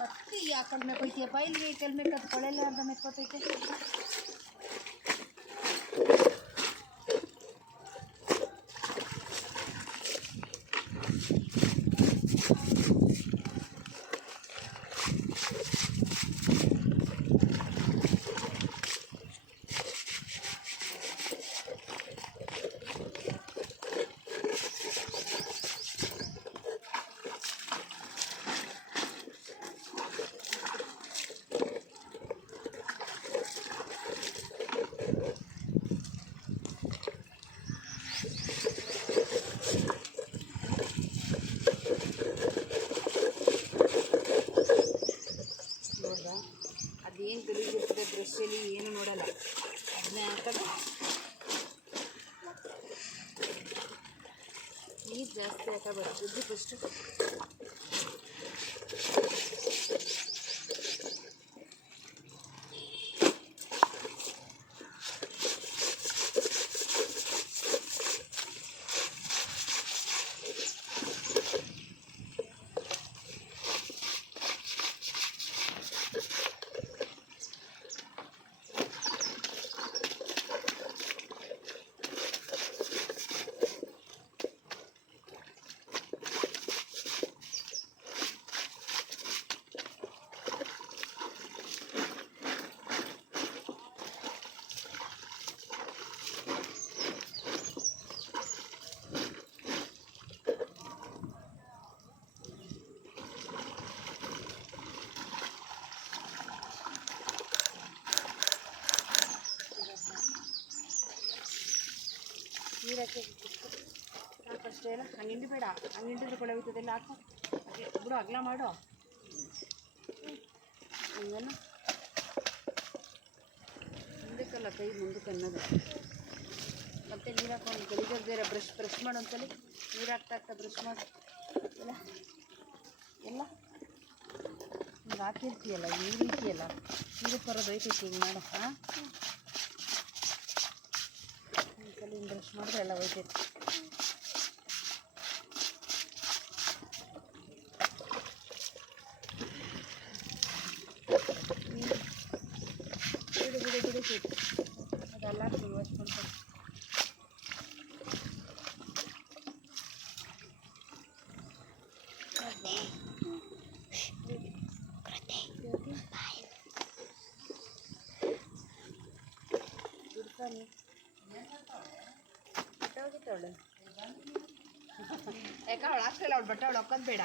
ಮತ್ತೆ ಆ ಕಡೆ ಮೇಕೋಯ್ತೀಯಪ್ಪ ಇಲ್ಲಿಗೆ ಈ ಕಡೆ ಮೇಕತ್ ಕೊಳೆಲ್ಲ ಅರ್ಧ ಮೆತ್ಕೋತೈತೆ. ಅದೇನು ಗಲೀಜಿರ್ತದೆ ಬ್ರಷಲ್ಲಿ ಏನು ನೋಡಲ್ಲ, ಅದನ್ನೇ ಹಾಕೋದು. ನೀರು ಜಾಸ್ತಿ ಹಾಕಬಾರ್ದು, ಉದ್ದು ಫಸ್ಟು. ನೀರು ಹಾಕಿ ಸಾಕಷ್ಟೇ ಎಲ್ಲ ಹಂಗೆ ಹಿಂಡಿ ಬೇಡ, ಹಂಗೆ ಹಿಂಡಿದ್ರೆ ಕೊಳೆ ಹೋಗ್ತದೆಲ್ಲ ಹಾಕು. ಬಿಡು ಅಗಲ ಮಾಡು ಹಂಗಲ್ಲ, ಮುಂದಕ್ಕಲ್ಲ ಕೈ ಮುಂದಕ್ಕೆ ಅನ್ನೋದು. ಮತ್ತೆ ನೀರು ಹಾಕೊಂಡು ಗಲೀಜಾಗಿ ಬೇರೆ ಬ್ರಷ್ ಮಾಡು ಅಂತಲ್ಲಿ ನೀರು ಹಾಕ್ತಾ ಬ್ರಷ್ ಮಾಡು. ಎಲ್ಲ ಎಲ್ಲ ಹಿಂಗೆ ಹಾಕಿರ್ತೀಯಲ್ಲ, ನೀರು ಇರ್ತೀಯಲ್ಲ, ನೀರು ಬರೋದು ಹೋಯ್ತೈತಿ ಹಿಂಗೆ ಮಾಡು. ಹಾಂ, ಒಂದ್ಸಲ ಹಿಂಗೆ ಬ್ರಷ್ ಮಾಡಿದ್ರೆ ಎಲ್ಲ ಹೋಯ್ತೈತಿ. ಬಿಡು ಅದೆಲ್ಲ ಹಚ್ಕೊಂಡು ಬಿಡ್ತಾನೆ ಬಟ್ಟೆ ಹೋಗಿತ್ತವಳೆ. ಯಾಕೆ ಅವಳು ಹಾಕ್ತಿಲ್ಲ, ಅವಳು ಬಟ್ಟೆ ಅವಳು ಹಾಕೋದು ಬೇಡ.